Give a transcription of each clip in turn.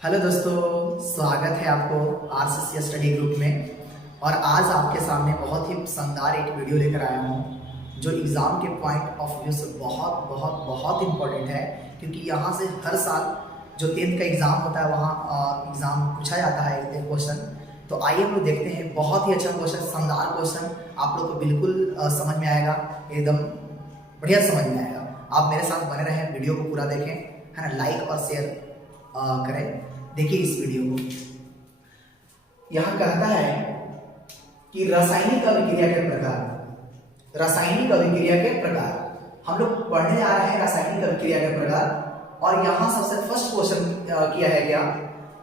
Hello दोस्तों, स्वागत है आपको आरसीसी स्टडी ग्रुप में। और आज आपके सामने बहुत ही शानदार एक वीडियो लेकर आया हूँ जो एग्ज़ाम के पॉइंट ऑफ व्यू से बहुत बहुत बहुत इम्पोर्टेंट है, क्योंकि यहाँ से हर साल जो 10th का एग्ज़ाम होता है वहाँ एग्ज़ाम पूछा जाता है एक क्वेश्चन। तो आइए हम लोग देखते हैं। बहुत ही अच्छा क्वेश्चन, शानदार क्वेश्चन, आप लोग को बिल्कुल समझ में आएगा, एकदम बढ़िया समझ में आएगा। आप मेरे साथ बने रहें, वीडियो को पूरा देखें, है ना। लाइक और शेयर करें। देखिए इस वीडियो को। यहां कहता है कि रासायनिक अभिक्रिया के प्रकार, रासायनिक अभिक्रिया के प्रकार हम लोग पढ़ने जा रहे हैं रासायनिक अभिक्रिया के प्रकार। और यहां सबसे फर्स्ट क्वेश्चन किया है क्या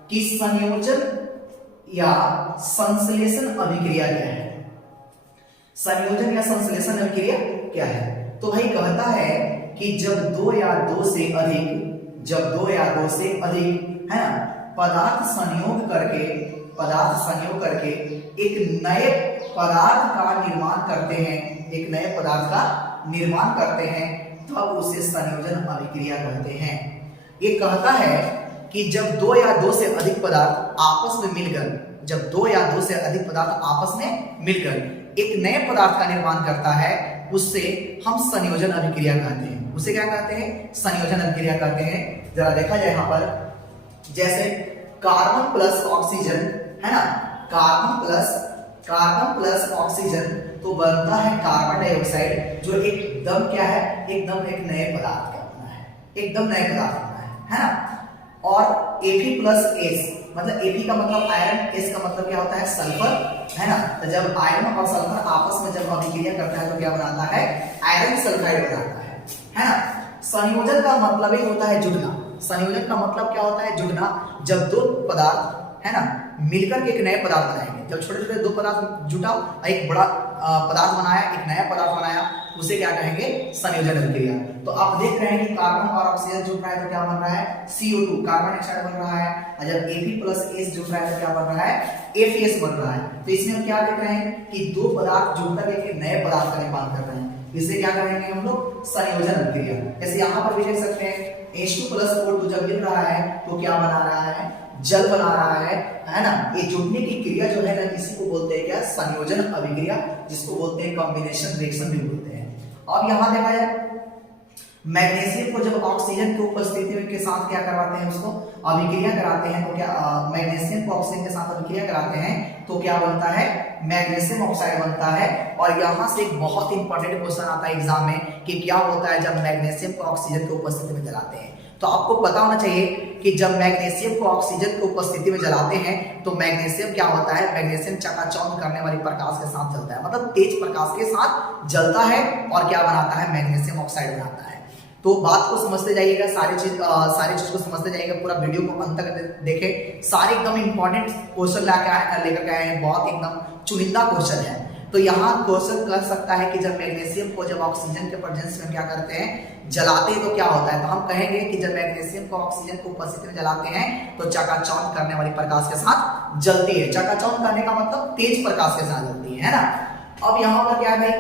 कि संयोजन या संश्लेषण अभिक्रिया क्या है। संयोजन या संश्लेषण अभिक्रिया क्या है? तो भाई कहता है कि जब दो या दो से अधिक है ना पदार्थ संयोग करके एक नए पदार्थ का निर्माण करते हैं, तब उसे संयोजन अभिक्रिया कहते हैं। ये कहता है कि जब दो या दो से अधिक पदार्थ आपस में मिलकर एक नए पदार्थ का निर्माण करता है, उससे हम संयोजन अभिक्रिया कहते हैं। उसे क्या कहते हैं? संयोजन अभिक्रिया कहते हैं। जरा देखा जाए यहाँ पर, जैसे कार्बन प्लस ऑक्सीजन है ना, कार्बन प्लस ऑक्सीजन तो बनता है कार्बन डाइऑक्साइड, जो एकदम क्या है, एकदम एक नए पदार्थ का बना है, एकदम नए पदार्थ बना है ना। और Fe प्लस एस, मतलब Fe का मतलब आयरन, एस का मतलब क्या होता है, सल्फर, है ना। तो जब आयरन और सल्फर आपस में जब अभिक्रिया करता है तो क्या बनाता है, आयरन सल्फाइड बनाता है ना। संयोजन का मतलब ही होता है जुड़ना। संयोजन का मतलब क्या होता है, जुड़ना। जब दो पदार्थ है ना मिलकर के एक नए पदार्थ बनाएंगे, जब छोटे छोटे दो पदार्थ जुटा एक बड़ा पदार्थ बनाया, एक नया पदार्थ बनाया, उसे क्या कहेंगे, संयोजन अभिक्रिया। तो आप देख रहे हैं कि कार्बन और ऑक्सीजन जुड़ रहा है तो क्या बन रहा है, CO2 कार्बन डाइऑक्साइड बन रहा है। और जब Fe प्लस एस जुड़ रहा है तो क्या बन रहा है, FeS बन रहा है। तो इसमें हम क्या देख रहे हैं कि दो पदार्थ जुड़कर एक नए पदार्थ का निर्माण कर रहे हैं, इसे क्या कहेंगे हम लोग, संयोजन अभिक्रिया। जैसे यहाँ पर भी देख सकते हैं H2 प्लस O2 जब मिल रहा है तो क्या बना रहा है, जल बना रहा है ना। ये जुड़ने की क्रिया जो है ना, इसी को बोलते हैं क्या, संयोजन अभिक्रिया, जिसको बोलते हैं कॉम्बिनेशन रिएक्शन भी बोलते हैं। अब यहाँ देखा जाए, मैग्नीशियम को जब ऑक्सीजन की उपस्थिति के साथ क्या करवाते हैं, उसको अभिक्रिया कराते हैं, तो क्या मैग्नीशियम को ऑक्सीजन के साथ अभिक्रिया कराते हैं तो क्या बनता है, मैग्नीशियम ऑक्साइड बनता है। और यहाँ से एक बहुत इंपॉर्टेंट क्वेश्चन आता है एग्जाम में कि क्या होता है जब मैग्नीशियम को ऑक्सीजन की उपस्थिति में जलाते हैं। तो आपको पता होना चाहिए कि जब मैग्नीशियम को ऑक्सीजन की उपस्थिति में जलाते हैं तो मैग्नीशियम क्या होता है, मैग्नीशियम चकाचौंध करने वाली प्रकाश के साथ जलता है, मतलब तेज प्रकाश के साथ जलता है और क्या बनाता है, मैग्नीशियम ऑक्साइड बनाता है। तो बात को समझते जाइएगा, सारी चीज को समझते जाइएगा, पूरा वीडियो को अंत तक देखें। सारे एकदम इंपॉर्टेंट क्वेश्चन लेकर आए हैं, बहुत एकदम चुनिंदा क्वेश्चन है। तो यहाँ क्वेश्चन कर सकता है कि जब मैग्नीशियम को जब ऑक्सीजन के प्रेजेंस में क्या करते हैं, जलाते हैं, तो क्या होता है। तो हम कहेंगे कि जब मैग्नीशियम को ऑक्सीजन को उपस्थिति में जलाते हैं तो चकाचौंध करने वाली प्रकाश के साथ जलती है। चकाचौंध करने का मतलब तेज प्रकाश के साथ जलती है ना। अब यहाँ पर क्या है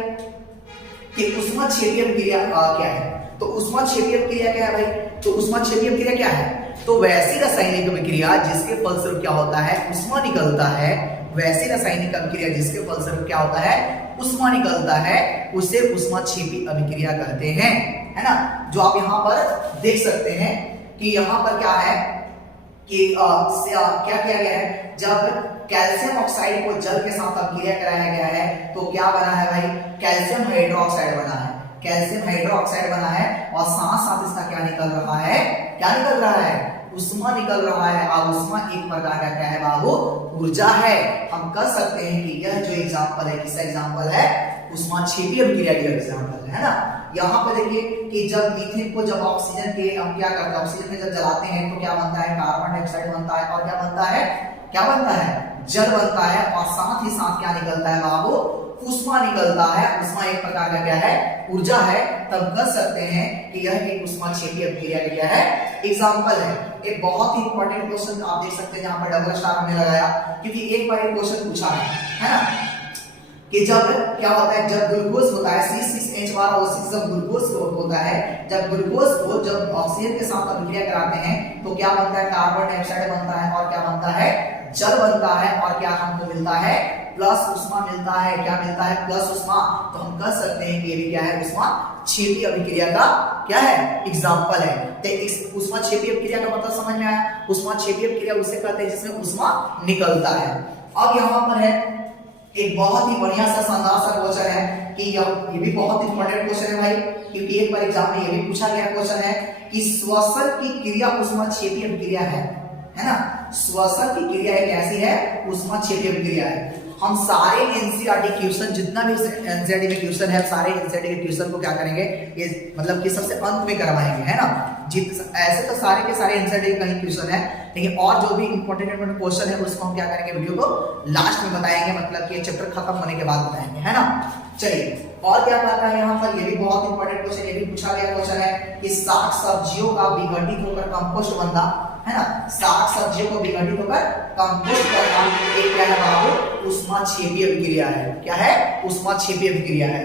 कि ऊष्माक्षेपीय अभिक्रिया क्या है। तो ऊष्माक्षेपीय अभिक्रिया क्या है भाई, तो ऊष्माक्षेपीय अभिक्रिया क्या है, तो वैसी रासायनिक अभिक्रिया जिसके फलस्वरूप क्या होता है, ऊष्मा निकलता है। वैसी रासायनिक अभिक्रिया जिसके फलस्वरूप क्या होता है, ऊष्मा निकलता है, उसे ऊष्माक्षेपी अभिक्रिया कहते हैं, है ना। जो आप यहाँ पर देख सकते हैं कि यहाँ पर क्या है कि क्या किया गया है, जब कैल्शियम ऑक्साइड को जल के साथ अभिक्रिया कराया गया है तो क्या बना है भाई, कैल्शियम हाइड्रोक्साइड बना है, कैल्शियम हाइड्रोक्साइड बना है। और साथ साथ इसका क्या निकल रहा है, क्या निकल रहा है, उष्मा निकल रहा है। और उष्मा एक प्रकार का क्या है बाबू, ऊर्जा है। हम कह सकते हैं कि यह जो एग्जांपल है, किसका एग्जांपल है, ऊष्माक्षेपीय अभिक्रिया का एग्जांपल है ना। यहाँ पर देखिए कि जब मीथेन को जब ऑक्सीजन के हम क्या करते हैं, ऑक्सीजन में जब जलाते हैं तो क्या बनता है, कार्बन डाइऑक्साइड बनता है। और क्या बनता है, जल बनता है। और साथ ही साथ क्या निकलता है बाबू, उष्मा निकलता है। उष्मा एक प्रकार का क्या है, ऊर्जा है। तब कह सकते हैं कि यह एक ऊष्माक्षेपीय अभिक्रिया का क्या है, एग्जांपल है। एक बहुत ही इंपॉर्टेंट क्वेश्चन आप देख सकते हैं, यहाँ पर डबल स्टार हमने लगाया क्योंकि एक बार एक क्वेश्चन पूछा है ना, कि जब क्या होता है, जब ग्लूकोज होता है C6H12O6, जब ग्लूकोज होता है, जब ग्लूकोज को जब ऑक्सीजन के साथ अभिक्रिया कराते हैं तो क्या बनता है, कार्बन डाइऑक्साइड बनता है, और क्या बनता है, जल बनता है, और क्या हमको मिलता है, प्लस उष्मा मिलता है। क्या मिलता है, प्लस उष्मा। तो हम कह सकते हैं कि ये भी क्या है, उष्मा क्षेपीय अभिक्रिया का क्या है, एग्जाम्पल है। तो इस उष्मा क्षेपीय अभिक्रिया का मतलब समझ में आया। उष्मा क्षेपीय अभिक्रिया उसे कहते हैं जिसमें उष्मा निकलता है। अब यहाँ पर है एक बहुत ही बढ़िया सा शानदार सा क्वेश्चन है कि ये भी बहुत इंपॉर्टेंट क्वेश्चन है भाई, क्योंकि एक बार एग्जाम में ये भी पूछा गया क्वेश्चन है कि श्वसन की क्रिया उष्मा क्षेपीय अभिक्रिया है ना। श्वसन की क्रिया एक ऐसी है, उष्मा क्षेपीय अभिक्रिया है। हम सारे एनसीईआरटी क्वेश्चन, जितना भी एनसीईआरटी में क्वेश्चन है, सारे एनसीईआरटी के क्वेश्चन को क्या करेंगे, ये मतलब कि सबसे अंत में करवाएंगे, है ना। ऐसे तो सारे के सारे एनसीईआरटी के कहीं क्वेश्चन है, लेकिन और जो भी इंपॉर्टेंट क्वेश्चन है उसको हम क्या करेंगे, वीडियो को लास्ट में बताएंगे, मतलब कि चैप्टर खत्म होने के बाद बताएंगे, है ना। चलिए, और क्या कहता है यहाँ पर, ये भी बहुत इंपॉर्टेंट क्वेश्चन, ये भी पूछा गया क्वेश्चन है कि साग सब्जियों का विघटित होकर कंपोस्ट बनना, है ना। साग सब्जियों को विघटित होकर कंपोस्ट करना एक क्या है बाबू, उष्मा क्षेपीय अभिक्रिया है। क्या है, उष्मा क्षेपीय अभिक्रिया है।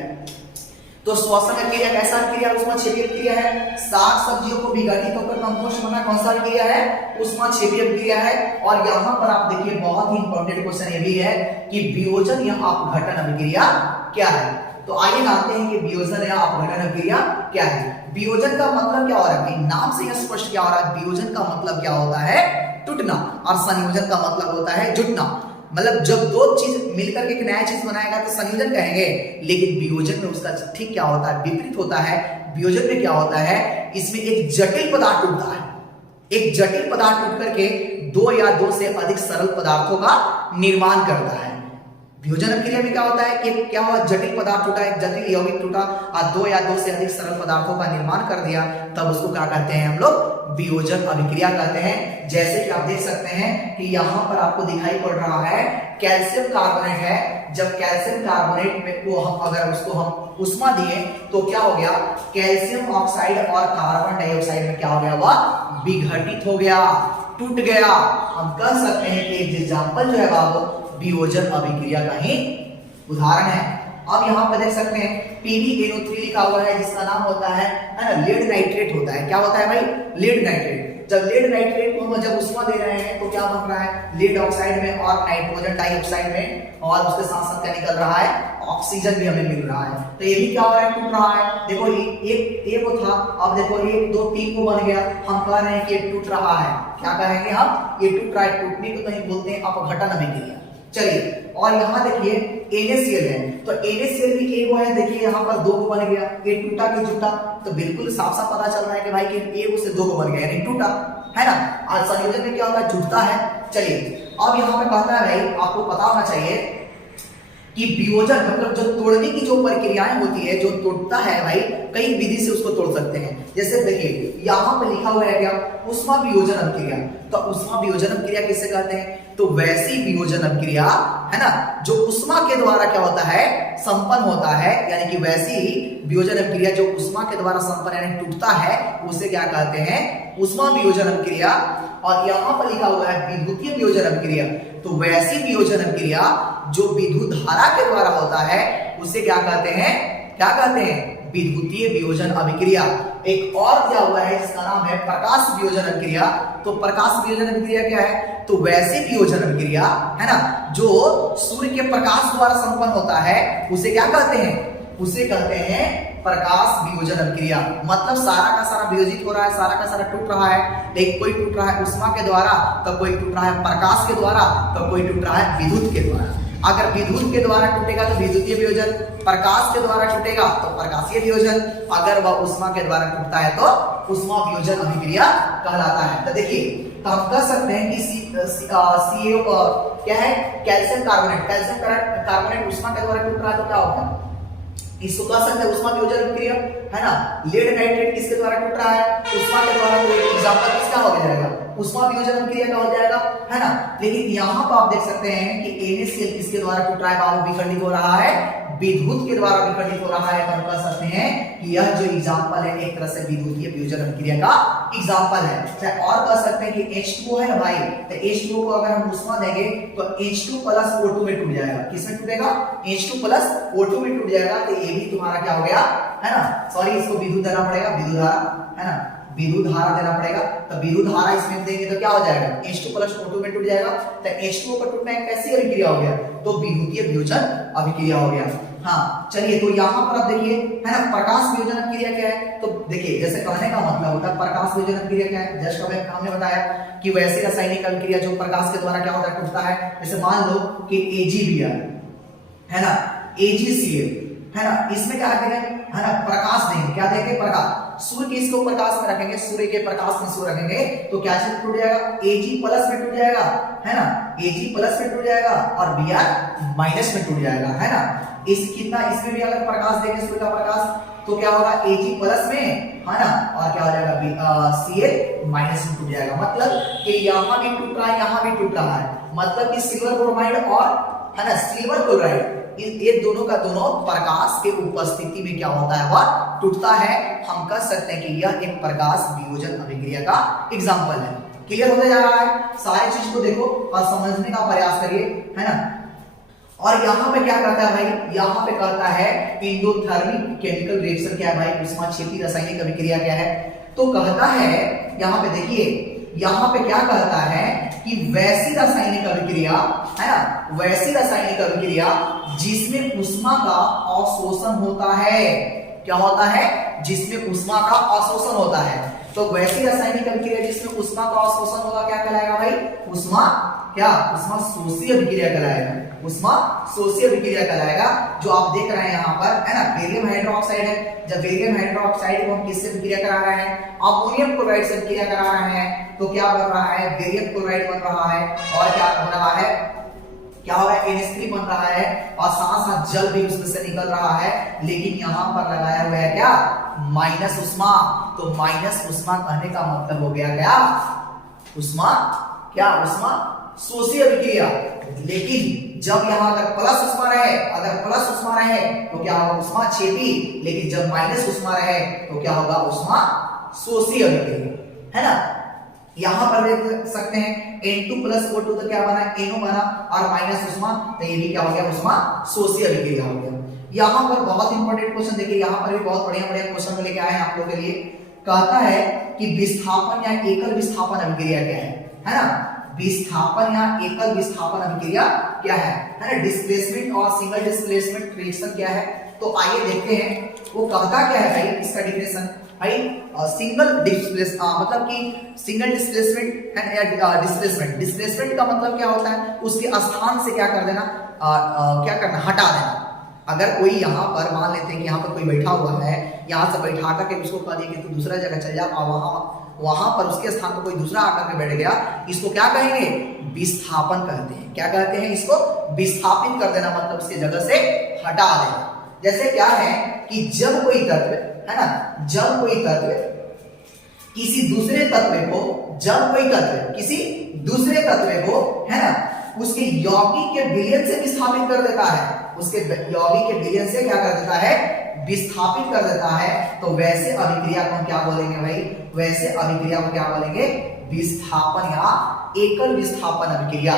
तो श्वसन क्रिया कैसा क्रिया, उष्मा क्षेपीय क्रिया है। साग सब्जियों को विघटित होकर कंपोस्ट बनना कौन सा क्रिया है, उष्मा क्षेपीय क्रिया है। और यहाँ पर आप देखिए बहुत ही इंपॉर्टेंट क्वेश्चन ये भी है कि वियोजन या अपघटन अभिक्रिया क्या है। तो आइए जानते हैं कि वियोजन या अपघटन अभिक्रिया क्या है। वियोजन का मतलब क्या हो रहा है, नाम से यह स्पष्ट क्या हो रहा है, वियोजन का मतलब क्या होता है, टूटना, और संयोजन का मतलब होता है जुटना। मतलब जब दो चीज मिलकर के एक नया चीज बनाएगा तो संयोजन कहेंगे, लेकिन वियोजन में उसका ठीक क्या होता है, विपरीत होता है। वियोजन में क्या होता है, इसमें एक जटिल पदार्थ टूटता है। एक जटिल पदार्थ टूट करके दो या दो से अधिक सरल पदार्थों का निर्माण करता है। वियोजन अभिक्रिया में क्या होता है कि क्या हुआ, जटिल पदार्थ टूटा, एक जटिल यौगिक टूटा और दो या दो से अधिक सरल पदार्थों का निर्माण कर दिया, तब उसको क्या कहते हैं हम लोग, वियोजन अभिक्रिया कहते हैं। जैसे कि आप देख सकते हैं कि यहाँ पर आपको दिखाई पड़ रहा है कैल्शियम कार्बोनेट है। जब कैल्शियम कार्बोनेट में को हम अगर उसको हम उष्मा दिए तो क्या हो गया, कैल्शियम ऑक्साइड और कार्बन डाइऑक्साइड में क्या हो गया, वह विघटित हो गया, टूट गया। हम कह सकते हैं कि एग्जाम्पल जो है बाबू वियोजन अभिक्रिया का ही उदाहरण है। अब यहाँ पर देख सकते हैं PbNO3 लिखा हुआ है, जिसका नाम होता है ना, लेड नाइट्रेट होता है। क्या होता है भाई, लेड नाइट्रेट। जब लेड नाइट्रेट को हम जब उष्मा दे रहे हैं तो क्या बन रहा है, लेड ऑक्साइड में और नाइट्रोजन डाइऑक्साइड में, और उसके साथ साथ क्या निकल रहा है, ऑक्सीजन भी हमें मिल रहा है। तो ये भी क्या हो रहा है, टूट रहा है। देखो एक वो था, अब देखो 1 2 3 को बन गया। हम कह रहे हैं कि ये टूट रहा है। क्या कहेंगे हम, ये टूट रहा है। टूटने को तो नहीं बोलते हैं अपघटन अभिक्रिया। चलिए, और यहाँ देखिए NaCl है, तो NaCl भी एक है। देखिए यहाँ पर 2 बन गया, ये टूटा कि जुटा, तो बिल्कुल साफ साफ पता चल रहा है कि भाई कि एक से 2 बन गया, यानी टूटा, है ना। आज संयोजन में क्या होता है, जुटता है। चलिए, अब यहाँ पे कहता है भाई, आपको पता होना चाहिए कि वियोजन मतलब जो तोड़ने की जो प्रक्रियाएं होती है, जो तोड़ता है भाई, कई विधि से उसको तोड़ सकते हैं। जैसे देखिए यहाँ पे लिखा हुआ है क्या, उष्मा वियोजन अभिक्रिया। तो उष्मा वियोजन अभिक्रिया किसे कहते हैं, तो वैसी वियोजन अभिक्रिया, है ना, जो उष्मा के द्वारा क्या होता है, संपन्न होता है। यानी कि वैसी वियोजन अभिक्रिया जो उष्मा के द्वारा संपन्न यानी टूटता है, उसे क्या कहते हैं, उष्मा वियोजन अभिक्रिया। और यहाँ पर लिखा हुआ है विद्युतीय वियोजन अभिक्रिया। तो वैसी वियोजन अभिक्रिया जो विद्युत धारा के द्वारा होता है, उसे क्या कहते हैं, क्या कहते हैं, विद्युतीय वियोजन अभिक्रिया। एक और दिया हुआ है, इसका नाम है प्रकाश वियोजन अभिक्रिया। तो प्रकाश वियोजन अभिक्रिया क्या है, तो वैसी वियोजन अभिक्रिया, है ना, जो सूर्य के प्रकाश द्वारा संपन्न होता है, उसे क्या कहते हैं, उसे कहते हैं प्रकाश वियोजन अभिक्रिया। मतलब सारा का सारा वियोजित हो रहा है, सारा का सारा टूट रहा है, लेकिन कोई टूट रहा है उष्मा के द्वारा, तो कोई टूट रहा है प्रकाश के द्वारा, तो कोई टूट रहा है विद्युत के द्वारा। अगर विद्युत के द्वारा टूटेगा तो विद्युतीय वियोजन, प्रकाश के द्वारा टूटेगा तो प्रकाशीय वियोजन, अगर वह उष्मा के द्वारा टूटता है तो उष्मा वियोजन अभिक्रिया कहलाता है। तो देखिए, तो हम कह सकते हैं कि CaO क्या है, कैल्शियम कार्बोनेट। कैल्शियम कार्बोनेट उष्मा के द्वारा टूट रहा है तो क्या होगा, इसको कह सकते हैं उष्मा वियोजन अभिक्रिया, है ना। लेड नाइट्रेट किसके द्वारा टूट रहा है, उष्मा के द्वारा। तो एग्जांपल किसका हो जाएगा, उष्मा वियोजन अभिक्रिया का हो जाएगा, है ना। लेकिन यहाँ पर आप देख सकते हैं कि NaCl किसके द्वारा टूट रहा है बाबू, विखंडित हो रहा है विद्युत के द्वारा विघटित हो रहा है, तो हम कह सकते हैं कि यह जो एग्जांपल है एक तरह से विद्युतीय वियोजन अभिक्रिया का एग्जांपल है। चाहे और कह सकते हैं कि H2O है ना भाई, तो H2O को अगर हम ऊष्मा देंगे तो H2 प्लस O2 में टूट जाएगा। किसमें टूटेगा? H2 प्लस O2 में टूट जाएगा। तो ये भी तुम्हारा क्या हो गया है ना, सॉरी इसको विद्युत देना पड़ेगा, विद्युत धारा है ना, विद्युत धारा देना पड़ेगा। तो विद्युत धारा इसमें देंगे तो क्या हो जाएगा? H2 प्लस O2 में टूट जाएगा। तो H2O का टूटना एक कैसी अभिक्रिया हो गया? तो विद्युतीय वियोजन अभिक्रिया हो गया। हाँ चलिए, तो यहाँ पर आप देखिए है ना, प्रकाश वियोजन अभिक्रिया क्या है? तो देखिए जैसे कहने का मतलब होता है प्रकाश वियोजन अभिक्रिया क्या है, जस्ट अभी हमने बताया कि वैसी रासायनिक अभिक्रिया जो प्रकाश के द्वारा क्या होता है, टूटता है। जैसे मान लो कि AgBr है ना, AgCl है ना, इसमें क्या करेंगे है ना, प्रकाश देंगे। क्या देंगे? प्रकाश। सूर्य के इसको प्रकाश में रखेंगे, सूर्य के प्रकाश में इसको रखेंगे तो क्या चीज टूट जाएगा? Ag प्लस में टूट जाएगा है ना, Ag प्लस में टूट जाएगा और Br माइनस में टूट जाएगा है ना। इस कितना, इसमें भी अगर प्रकाश देंगे सूर्य का प्रकाश तो क्या होगा? Ag प्लस में है ना, और क्या हो जाएगा? Cl माइनस में टूट जाएगा। मतलब कि यहाँ भी टूट रहा है, यहाँ भी टूट रहा है। मतलब कि सिल्वर ब्रोमाइड और है ना सिल्वर क्लोराइड, ये दोनों का दोनों प्रकाश के उपस्थिति में क्या होता है? वह टूटता है। हम कह सकते हैं कि यह एक प्रकाश वियोजन अभिक्रिया का एग्जांपल है। क्लियर होता जा रहा है? सारी चीज को देखो और समझने का प्रयास करिए है ना। और यहाँ पे क्या कहता है भाई? यहाँ पे कहता है एंडोथर्मिक केमिकल रिएक्शन क्या है भाई? ऊष्माक्षेपी रासायनिक अभिक्रिया क्या है? तो कहता है यहाँ पे देखिए, यहाँ पे क्या कहता है कि वैसी रासायनिक अभिक्रिया है ना, वैसी रासायनिक अभिक्रिया जिसमें ऊष्मा का अवशोषण होता है। क्या होता है? जिसमें ऊष्मा का अवशोषण होता है। तो वैसी रासायनिक अभिक्रिया जिसमें ऊष्मा का अवशोषण होगा क्या कहलाएगा भाई? ऊष्मा क्या? ऊष्मा शोषी अभिक्रिया कहलाएगा। ऊष्मा शोषी अभिक्रिया कहलाएगा। जो आप देख रहे हैं यहाँ पर है ना, बेरियम हाइड्रोक्साइड है। जब बेरियम हाइड्रोक्साइड को हम किससे अभिक्रिया करा रहे हैं? अमोनियम क्लोराइड से अभिक्रिया करा रहे हैं। तो क्या बन रहा है? बेरियम क्लोराइड बन रहा है। और क्या बन रहा है? क्या हो रहा है? NH3 बन रहा है और साथ साथ जल भी उसमें से निकल रहा है। लेकिन यहाँ पर लगाया हुआ है क्या? माइनस ऊष्मा। तो माइनस ऊष्मा कहने का मतलब हो गया क्या? ऊष्मा क्या? ऊष्मा शोषी अभिक्रिया। लेकिन जब यहाँ अगर प्लस ऊष्मा रहे, अगर प्लस ऊष्मा रहे तो क्या होगा? ऊष्मा क्षेपी। लेकिन जब माइनस ऊष्मा रहे तो क्या होगा? ऊष्मा शोषी अभिक्रिया है ना। यहां पर देख सकते हैं N2 प्लस O2 तो क्या बना? NO बना और माइनस ऊष्मा, तो ये भी क्या हो गया? ऊष्मा शोषी अभिक्रिया हो गया। यहां पर बहुत इंपॉर्टेंट क्वेश्चन देखिए, यहां पर भी बहुत बढ़िया बढ़िया क्वेश्चन लेके आए हैं आप लोगों के लिए। कहता है कि विस्थापन या एकल विस्थापन अभिक्रिया क्या है ना? विस्थापन या एकल विस्थापन अभिक्रिया क्या है ना? डिस्प्लेसमेंट और सिंगल डिस्प्लेसमेंट रिएक्शन क्या है? तो आइए देखते हैं वो कहता क्या है भाई। इसका डिफिनेशन भाई, सिंगल डिस्प्लेस मतलब कि सिंगल डिस्प्लेसमेंट या डिस्प्लेसमेंट। डिस्प्लेसमेंट का मतलब क्या होता है? उसके स्थान से क्या कर देना, क्या करना? हटा देना। अगर कोई यहाँ पर मान लेते हैं कि यहाँ पर कोई बैठा हुआ है, यहाँ से बैठा करके उसको कह दिया कि तू दूसरा जगह चल जा, और वहां पर उसके स्थान पर कोई दूसरा आकर के बैठ गया, इसको क्या कहेंगे? विस्थापन कहते हैं। क्या कहते हैं? इसको विस्थापित कर देना, मतलब उसकी जगह से हटा देना। जैसे क्या है कि जब कोई तत्व है ना, जब कोई तत्व किसी दूसरे तत्व को, जब कोई तत्व किसी दूसरे तत्व को है ना उसके यौगिक के विलयन से विस्थापित कर देता है, उसके यौगिक के विलयन से क्या कर देता है? विस्थापित कर देता है। तो वैसे अभिक्रिया को हम क्या बोलेंगे भाई? वैसे अभिक्रिया को क्या बोलेंगे? विस्थापन या एकल विस्थापन अभिक्रिया।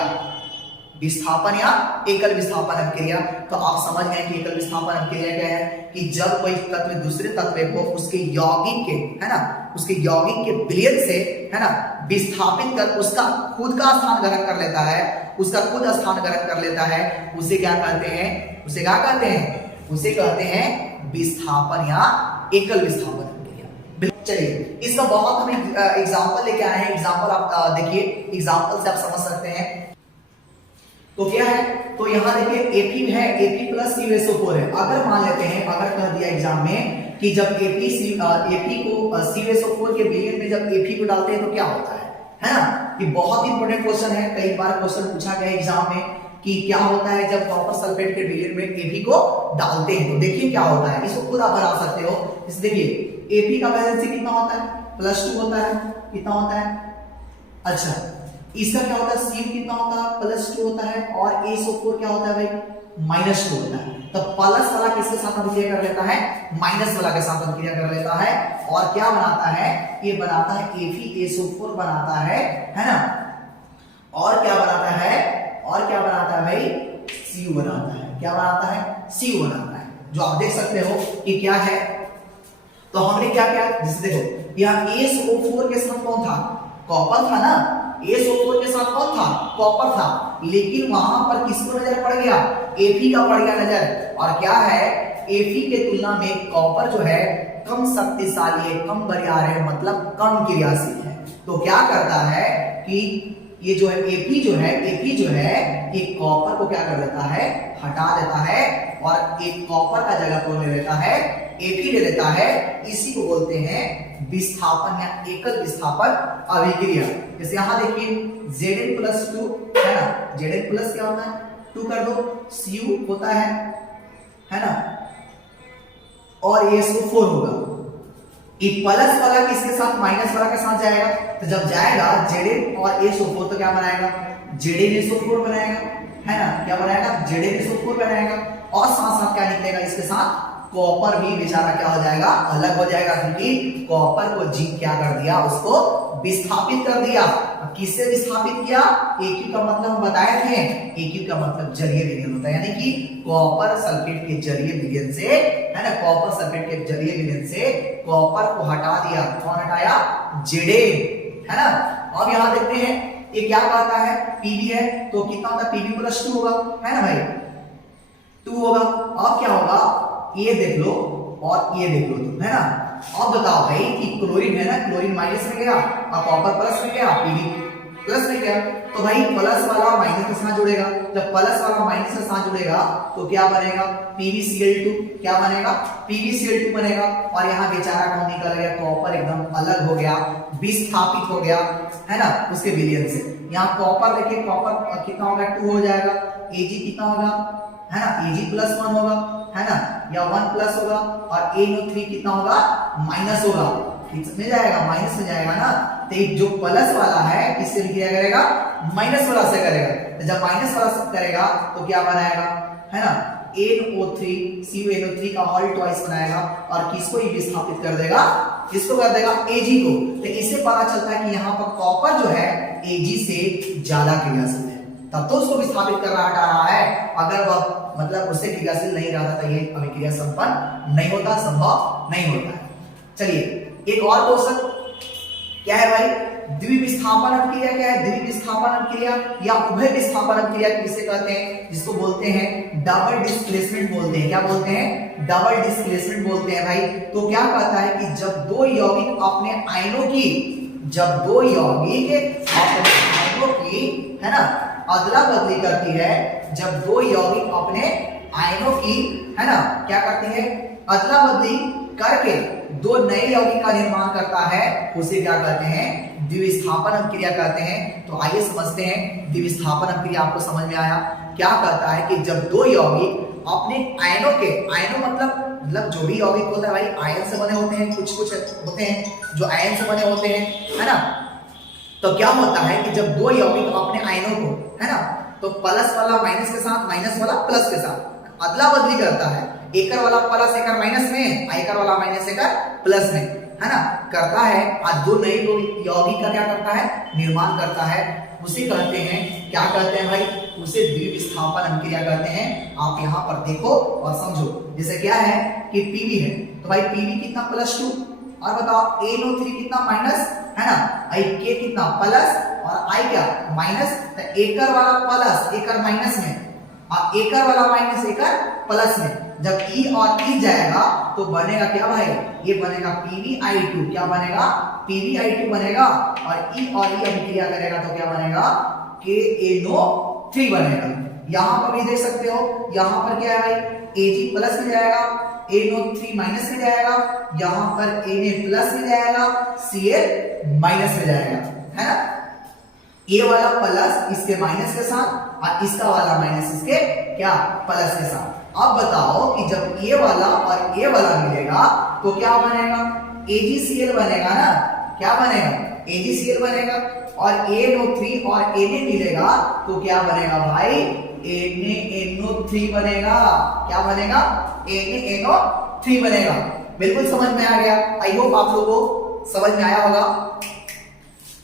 विस्थापन या एकल विस्थापन अभिक्रिया। तो आप समझ गए कि एकल विस्थापन अभिक्रिया क्या है? कि जब कोई तत्व दूसरे तत्व को उसके यौगिक के है ना, उसके यौगिक के विलयन से है ना विस्थापित कर उसका खुद का स्थान ग्रहण कर लेता है, उसका खुद स्थान ग्रहण कर लेता है, उसे क्या कहते हैं? उसे क्या कहते हैं? उसे कहते हैं विस्थापन या एकल विस्थापन अभिक्रिया। चलिए, इसका बहुत हम एग्जांपल लेके आए हैं। एग्जांपल आप देखिए, एग्जांपल से आप समझ सकते हैं। तो क्या है? तो यहाँ देखिए Fe है, Fe प्लस CuSO4 है। अगर मान लेते हैं, अगर कह दिया एग्जाम में कि जब Fe को CuSO4 के विलयन में जब Fe को डालते हैं तो क्या होता है ना? ये बहुत इंपॉर्टेंट क्वेश्चन है। कई बार क्वेश्चन पूछा गया एग्जाम में कि क्या होता है जब कॉपर सल्फेट के विलयन में Fe को डालते हैं, तो देखिए क्या होता है। इसको खुद आप बना सकते हो। इस देखिए Fe का वैलेंसी कितना होता है? +2 होता है। कितना होता है? अच्छा, इसका क्या होता है? Cu कितना होता है? +2 होता है। और SO4 क्या होता है भाई? -2 होता है। तो प्लस वाला किसके साथ अभिक्रिया कर लेता है? माइनस वाला के साथ अभिक्रिया कर लेता है और क्या बनाता है? ये बनाता है FeSO4 बनाता है ना। और क्या बनाता है? और क्या बनाता है भाई? Cu बनाता है। क्या बनाता है? Cu बनाता है, जो आप देख सकते हो कि क्या है। तो हमने क्या किया, जैसे देखो यहाँ SO4 के साथ कौन था? कॉपर था ना। SO4 के साथ कौन था? कॉपर था। लेकिन वहां पर किसको नजर पड़ गया? Fe का पड़ गया नजर। और क्या है? Fe के तुलना में कॉपर जो है कम शक्तिशाली है, कम बरियार है, मतलब कम क्रियाशील है। तो क्या करता है कि ये जो है Fe जो है ये कॉपर को क्या कर देता है? हटा देता है और एक कॉपर का जगह को ले लेता है, Fe ले लेता है। इसी को बोलते हैं विस्थापन या एकल विस्थापन अभिक्रिया। जैसे यहां देखिए Zn+2 है ना। Zn+ क्या होता है? 2 कर दो, Cu होता है ना। और SO4 होगा। एक प्लस वाला किसके साथ? माइनस वाला के साथ जाएगा। तो जब जाएगा Zn और SO4 तो क्या बनाएगा? ZnSO4 बनाएगा, है ना। क्या बनाएगा? ZnSO4 बनाएगा। और साथ साथ क्या निकलेगा इसके साथ? कॉपर भी बेचारा क्या हो जाएगा? अलग हो जाएगा, क्योंकि कॉपर को जिंक क्या कर दिया? उसको विस्थापित कर दिया। किससे विस्थापित किया? Aq का मतलब हम बताए थे, Aq का मतलब जलीय विलयन होता है, यानी कि कॉपर सल्फेट के जलीय विलयन से, है ना, कॉपर सल्फेट के जलीय विलयन से कॉपर को हटा दिया। कौन हटाया? Zn, है ना। अब यहां देखते हैं ये क्या कहता है? Pb है तो कितना होता है? Pb+2 होगा, है ना भाई, 2 होगा। अब क्या होगा? ये देख लो और ये देख लो तुम, है ना। अब बताओ भाई कि क्लोरीन है ना, क्लोरीन माइनस में गया और कॉपर प्लस में गया, Pb प्लस में गया। तो भाई प्लस वाला माइनस के साथ जुड़ेगा। जब प्लस वाला माइनस के साथ जुड़ेगा तो क्या बनेगा? PbCl2। क्या बनेगा? PbCl2 बनेगा। और यहाँ बेचारा कौन निकल गया? कॉपर एकदम अलग हो गया, विस्थापित हो गया, है ना, उसके विलयन से। यहाँ कॉपर देखिए, कॉपर कितना होगा? 2 हो जाएगा। Ag कितना होगा? है ना, Ag+1 होगा, है ना, या 1+ होगा। और NO3 कितना होगा? माइनस होगा। किसमें जाएगा? माइनस में जाएगा ना। तो जो प्लस वाला है किससे क्रिया करेगा? माइनस वाला से करेगा। तो जब माइनस वाला से करेगा तो क्या बनाएगा? है ना, NO3 CuNO3 का होल ट्वाइस बनाएगा और किसको ही विस्थापित कर देगा? किसको कर देगा? Ag को। तो इससे पता चलता है कि यहाँ पर कॉपर जो है Ag से ज्यादा क्रियाशील है, तब तो उसको विस्थापित कर रहा हटा रहा है। अगर वह मतलब उससे क्रियाशील नहीं रहा तो ये अभिक्रिया संपन्न नहीं होता, संभव नहीं होता है। चलिए एक और क्वेश्चन क्या है भाई? द्विविस्थापन अभिक्रिया क्या है? द्विविस्थापन अभिक्रिया या उभय विस्थापन अभिक्रिया किसे कहते हैं? जिसको बोलते हैं डबल डिस्प्लेसमेंट बोलते हैं। क्या बोलते हैं? डबल डिस्प्लेसमेंट बोलते हैं भाई। तो क्या कहता है कि जब दो यौगिक अपने आयनों की, जब दो यौगिक अपने आयनों की, है ना, अदला बदली करती है, जब दो यौगिक अपने आयनों की, है ना, क्या करती है? अदला बदली करके दो नए यौगिक का निर्माण करता है, उसे क्या कहते हैं? द्विविस्थापन अभिक्रिया कहते हैं। तो आइए समझते हैं द्विविस्थापन अभिक्रिया। आपको समझ में आया? क्या कहता है कि जब दो यौगिक अपने आयनों के, आयनों मतलब जो भी यौगिक होता है भाई आयन से बने होते हैं, कुछ कुछ होते हैं जो आयन से बने होते हैं, है ना। तो क्या होता है कि जब दो यौगिक अपने आयनों को, है ना, तो प्लस वाला माइनस के साथ, माइनस वाला प्लस के साथ अदला बदली करता है। एकर वाला प्लस एकर माइनस में, एकर वाला माइनस एकर प्लस में, है ना, करता है। आज दो नए यौगिक का क्या करता है? निर्माण करता है। उसे कहते हैं, क्या कहते हैं भाई? उसे द्विविस्थापन अभिक्रिया कहते हैं। आप यहाँ पर देखो और समझो। जैसे क्या है कि Pb है तो भाई Pb कितना? +2। और बताओ NO3 कितना? माइनस, है ना, K कितना? प्लस और I क्या? माइनस। तो एकर वाला प्लस एकर माइनस में और एकर वाला माइनस एकर प्लस में। जब E और E जाएगा तो बनेगा क्या भाई? ये बनेगा PbI2। क्या बनेगा? PbI2 बनेगा। और E और E अभिक्रिया करेगा तो क्या बनेगा? KNO3 बनेगा। यहां पर भी देख सकते हो, यहां पर क्या है भाई? Ag प्लस में जाएगा, NO3 माइनस में जाएगा, यहां पर Na प्लस में जाएगा, Cl माइनस में जाएगा, है ना। ये वाला प्लस इसके माइनस के साथ और इसका वाला माइनस इसके क्या? प्लस के साथ। अब बताओ कि जब ये वाला और ये वाला मिलेगा तो क्या बनेगा? AgCl बनेगा ना। क्या बनेगा? AgCl बनेगा। और NO3 और Na मिलेगा तो क्या बनेगा भाई? NaNO3 बनेगा। क्या बनेगा? NaNO3 बनेगा। बिल्कुल समझ में आ गया। आई होप आप लोगों को समझ में आया होगा,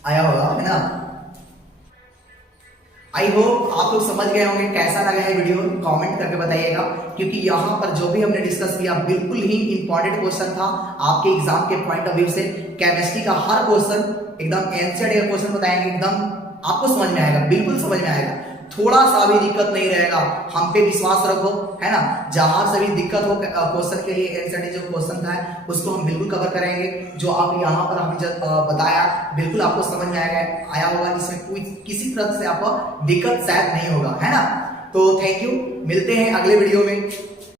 है ना? आई होप आप लोग समझ गए होंगे। कैसा लगा है वीडियो कमेंट करके बताइएगा, क्योंकि यहाँ पर जो भी हमने डिस्कस किया बिल्कुल ही इंपॉर्टेंट क्वेश्चन था आपके एग्जाम के पॉइंट ऑफ व्यू से। केमिस्ट्री का हर क्वेश्चन एकदम एनसीईआरटी का क्वेश्चन बताएंगे, एकदम आपको समझ में आएगा, बिल्कुल समझ में आएगा, थोड़ा सा भी दिक्कत नहीं रहेगा। हम पे विश्वास रखो, है ना? जहां से भी दिक्कत हो क्वेश्चन के लिए, एनसीईआरटी जो क्वेश्चन था उसको हम बिल्कुल कवर करेंगे। जो आप यहाँ पर हमें बताया बिल्कुल आपको समझ में आया होगा, इसमें कोई किसी तरह से आपको दिक्कत शायद नहीं होगा, है ना? तो थैंक यू, मिलते हैं अगले वीडियो में।